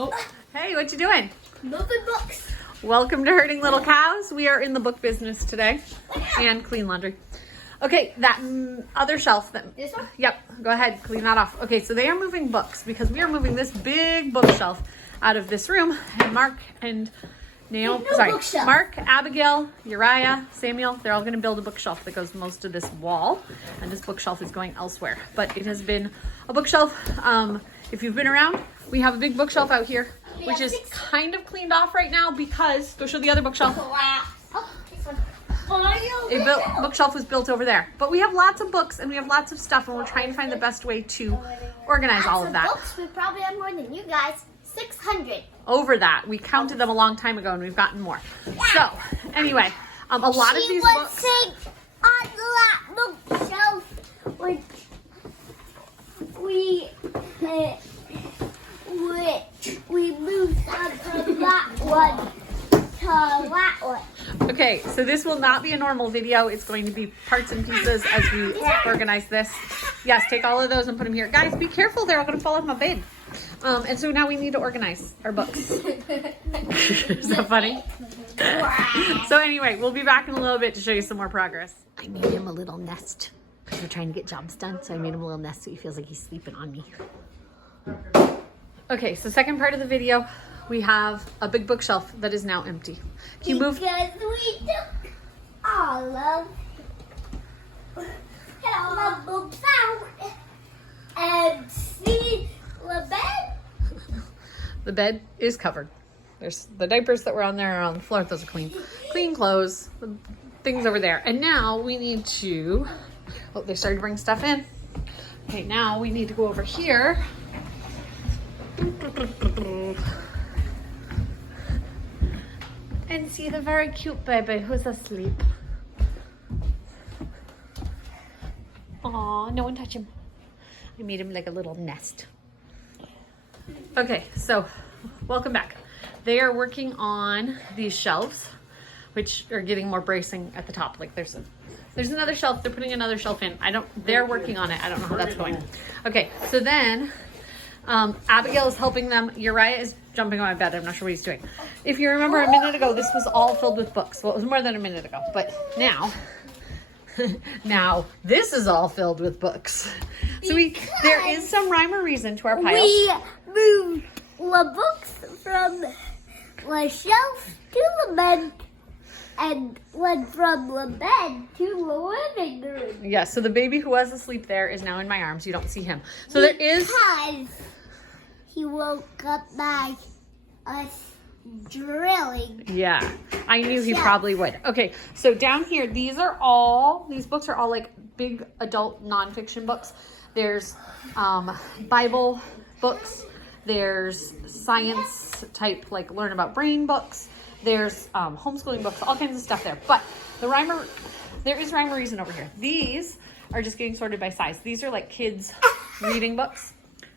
Oh, hey, what you doing? Moving books. Welcome to Herding Little Cows. We are in the book business today. And clean laundry. Okay, that other shelf. This one? Yep, go ahead, clean that off. Okay, so they are moving books because we are moving this big bookshelf out of this room. And Mark and Naomi, Bookshelf. Mark, Abigail, Uriah, Samuel, they're all going to build a bookshelf that goes most of this wall. And this bookshelf is going elsewhere. But it has been a bookshelf. If you've been around, we have a big bookshelf out here, which is kind of cleaned off right now because, go show the other bookshelf. Oh, this one. Bookshelf was built over there. But we have lots of books and we have lots of stuff and we're trying to find the best way to organize all of that. Books, we probably have more than you guys. 600. Over that. We counted them a long time ago and we've gotten more. So, anyway, a lot of these books. On the bookshelf, which we moved on from that one to that one. Okay, so this will not be a normal video. It's going to be parts and pieces as we organize this. Yes, take all of those and put them here. Guys, be careful. They're all going to fall off my bed. And so now we need to organize our books. Is that funny? So anyway, we'll be back in a little bit to show you some more progress. I made him a little nest because we're trying to get jobs done. So I made him a little nest so he feels like he's sleeping on me. Okay, so second part of the video, we have a big bookshelf that is now empty. Can you move? Because we took all of the books out and see the bed. The bed is covered. There's the diapers that were on there are on the floor. Those are clean. Clean clothes. The things over there. And now we need to... Oh, they started to bring stuff in. Okay, now we need to go over here. And see the very cute baby who's asleep. Aw, no one touch him. I made him like a little nest. Okay, so welcome back. They are working on these shelves, which are getting more bracing at the top. Like there's another shelf. They're putting another shelf in. They're working on it. I don't know how that's going. Okay, so then Abigail is helping them. Uriah is jumping on my bed. I'm not sure what he's doing. If you remember a minute ago, this was all filled with books. Well, it was more than a minute ago, but now this is all filled with books. So there is some rhyme or reason to our piles. We moved the books from the shelf to the bed and went from the bed to the living room. Yeah, so the baby who was asleep there is now in my arms. You don't see him. So there is... Because he woke up by us drilling. Yeah, I knew he probably would. Okay, so down here, these books are all like big adult nonfiction books. There's Bible books. There's science type, like learn about brain books. There's homeschooling books, all kinds of stuff there. But there is rhyme or reason over here. These are just getting sorted by size. These are like kids reading books.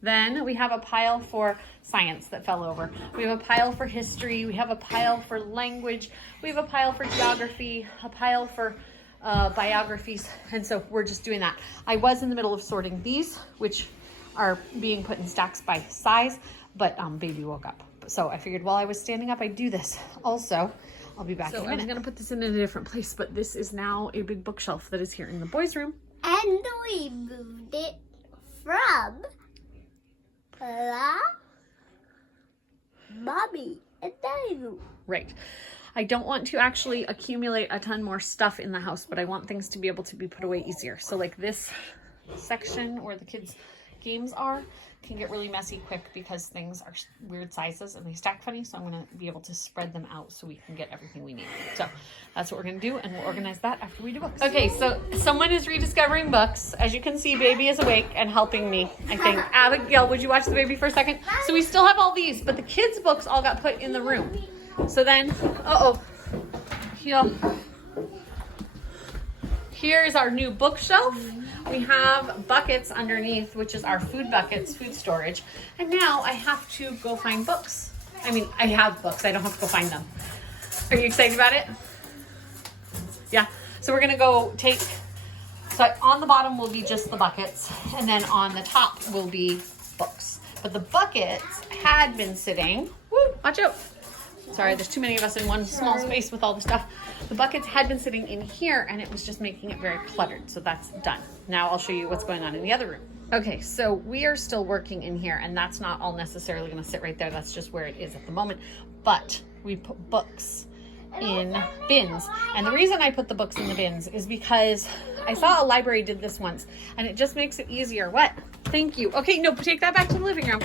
Then we have a pile for science that fell over. We have a pile for history. We have a pile for language. We have a pile for geography, a pile for biographies. And so we're just doing that. I was in the middle of sorting these, which are being put in stacks by size, but baby woke up. So I figured while I was standing up, I'd do this. Also, I'll be back in a minute. I'm going to put this in a different place, but this is now a big bookshelf that is here in the boys' room. And we moved it from mommy and daddy room. Right. I don't want to actually accumulate a ton more stuff in the house, but I want things to be able to be put away easier. So like this section where the kids' games can get really messy quick because things are weird sizes and they stack funny. So I'm going to be able to spread them out so we can get everything we need. So that's what we're going to do, and we'll organize that after we do books. Okay, so someone is rediscovering books. As you can see, baby is awake and helping me, I think. Abigail, would you watch the baby for a second? So we still have all these, but the kids' books all got put in the room. So then, here is our new bookshelf. We have buckets underneath, which is our food buckets, food storage. And now I have to go find books. I mean, I have books. I don't have to go find them. Are you excited about it? Yeah. So we're going to go so on the bottom will be just the buckets. And then on the top will be books. But the buckets had been sitting, woo, watch out. Sorry, there's too many of us in one small space with all the stuff. The buckets had been sitting in here and it was just making it very cluttered. So that's done. Now I'll show you what's going on in the other room. Okay, so we are still working in here and that's not all necessarily gonna sit right there. That's just where it is at the moment. But we put books in bins. And the reason I put the books in the bins is because I saw a library did this once and it just makes it easier. What? Thank you. Okay, no, take that back to the living room.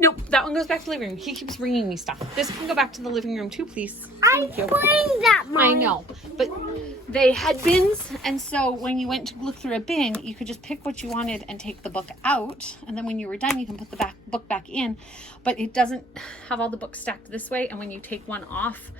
Nope, that one goes back to the living room. He keeps bringing me stuff. This can go back to the living room too, please. Thank you. I'm putting that, Mom. I know, but they had bins, and so when you went to look through a bin, you could just pick what you wanted and take the book out, and then when you were done, you can put the book back in, but it doesn't have all the books stacked this way, and when you take one off,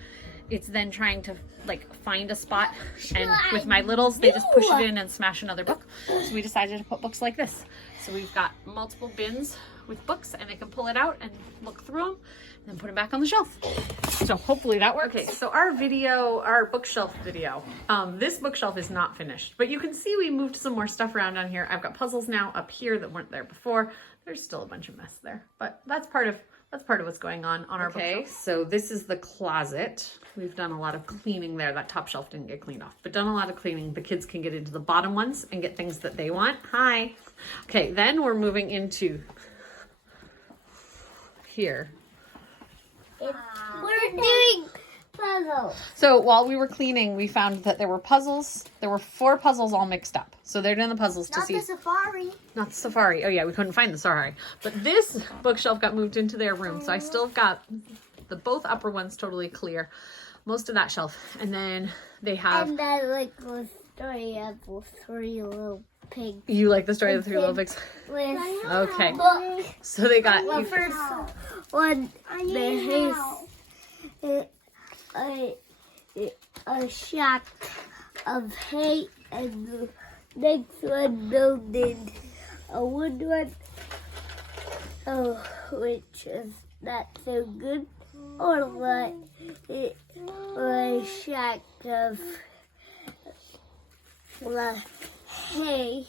it's then trying to like find a spot, and with my littles, they just push it in and smash another book, so we decided to put books like this. So we've got multiple bins with books and they can pull it out and look through them and then put them back on the shelf. So hopefully that works. Okay, so our bookshelf video, this bookshelf is not finished, but you can see we moved some more stuff around on here. I've got puzzles now up here that weren't there before. There's still a bunch of mess there, but that's part of what's going on our bookshelf. Okay, so this is the closet. We've done a lot of cleaning there. That top shelf didn't get cleaned off, but done a lot of cleaning. The kids can get into the bottom ones and get things that they want. Hi. Okay, then we're moving into here. We're doing puzzles. So while we were cleaning, we found that there were puzzles. There were 4 puzzles all mixed up. So they're doing the puzzles to see. Not the safari. Not the safari. Oh yeah, we couldn't find the safari. But this bookshelf got moved into their room. So I still got both upper ones totally clear. Most of that shelf. And then they have... And I like the story of the 3 little pigs. You like the story of the 3 little pigs? Okay. So they got... Well, first one, they has a shack of hay, and the next one building a wood one, which is not so good, or like a shack of hay,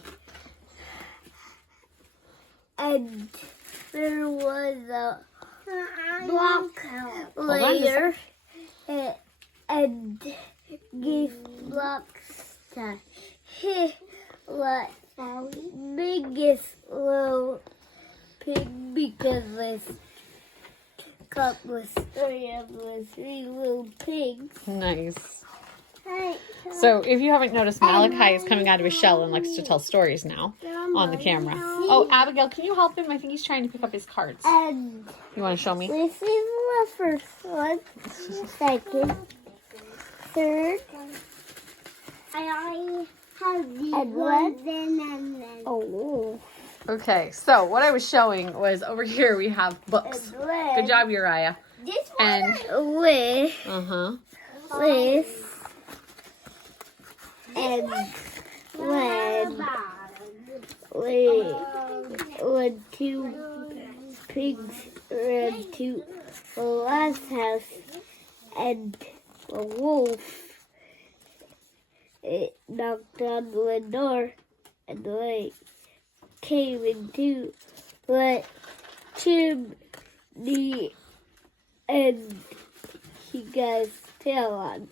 and there was a block layer and gave blocks to hit what biggest little pig because this got the story of the 3 little pigs. Nice. So if you haven't noticed, Malachi is coming out of his shell and likes to tell stories now on the camera. Oh, Abigail, can you help him? I think he's trying to pick up his cards. And You want to show me? this is the first one, second, third. I have these ones and then. Oh. Okay, so what I was showing was over here we have books. Good job, Uriah. This And with uh-huh. this and when 2 pigs ran to the last house and a wolf it knocked on the door and they came into the chimney and he got his tail on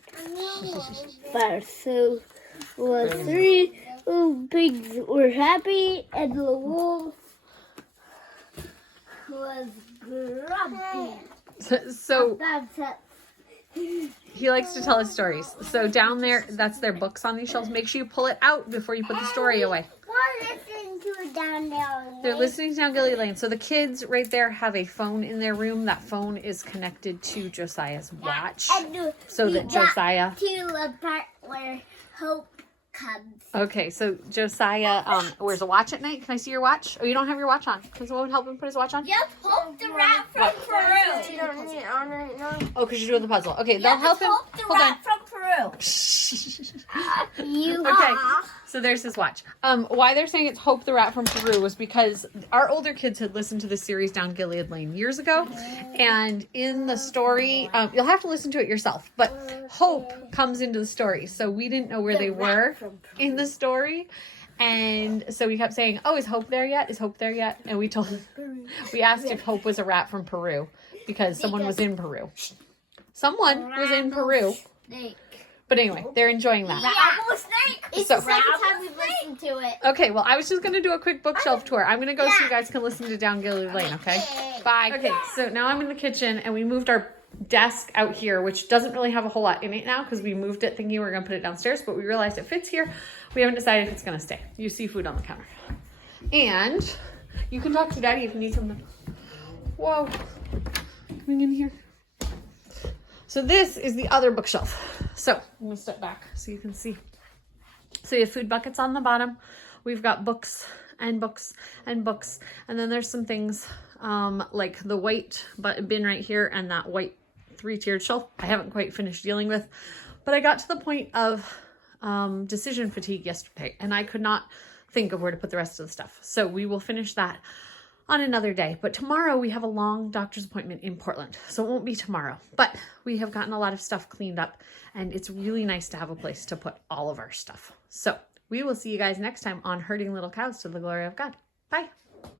fire. So the 3 little pigs were happy and the wolf was grumpy. So That's it. he likes to tell us stories. So down there, that's their books on these shelves. Make sure you pull it out before you put the story away. We're listening to it down there. They're listening to Down Gilead Lane. So the kids right there have a phone in their room. That phone is connected to Josiah's watch. And So that Josiah... to the part where Hope comes. Okay, so Josiah wears a watch at night. Can I see your watch? Oh, you don't have your watch on. Can someone help him put his watch on? Yep, Hope the rat from Peru. You don't need it on right now. Oh, because you're doing the puzzle. Okay, they'll help him. Hope the Hold on. rat from Peru. You Okay, so there's his watch. Why they're saying it's Hope the Rat from Peru was because our older kids had listened to the series Down Gilead Lane years ago, and in the story, you'll have to listen to it yourself, but Hope comes into the story, so we didn't know where they were in the story, And so we kept saying, oh, is Hope there yet? Is Hope there yet? And we asked if Hope was a rat from Peru because someone was in Peru. Someone was in Peru. But anyway, they're enjoying that. It's the second time we've listened to it. Okay, well, I was just going to do a quick bookshelf tour. I'm going to go so you guys can listen to Down Gilly Lane, okay? Bye. Okay, so now I'm in the kitchen, and we moved our desk out here, which doesn't really have a whole lot in it now because we moved it thinking we were going to put it downstairs, but we realized it fits here. We haven't decided if it's going to stay. You see food on the counter. And you can talk to Daddy if you need something. Whoa. Coming in here. So this is the other bookshelf. So I'm going to step back so you can see. So you have food buckets on the bottom. We've got books and books and books. And then there's some things like the white bin right here and that white 3-tiered shelf I haven't quite finished dealing with. But I got to the point of decision fatigue yesterday and I could not think of where to put the rest of the stuff. So we will finish that on another day. But tomorrow we have a long doctor's appointment in Portland. So it won't be tomorrow. But we have gotten a lot of stuff cleaned up and it's really nice to have a place to put all of our stuff. So we will see you guys next time on Herding Little Cows to the Glory of God. Bye.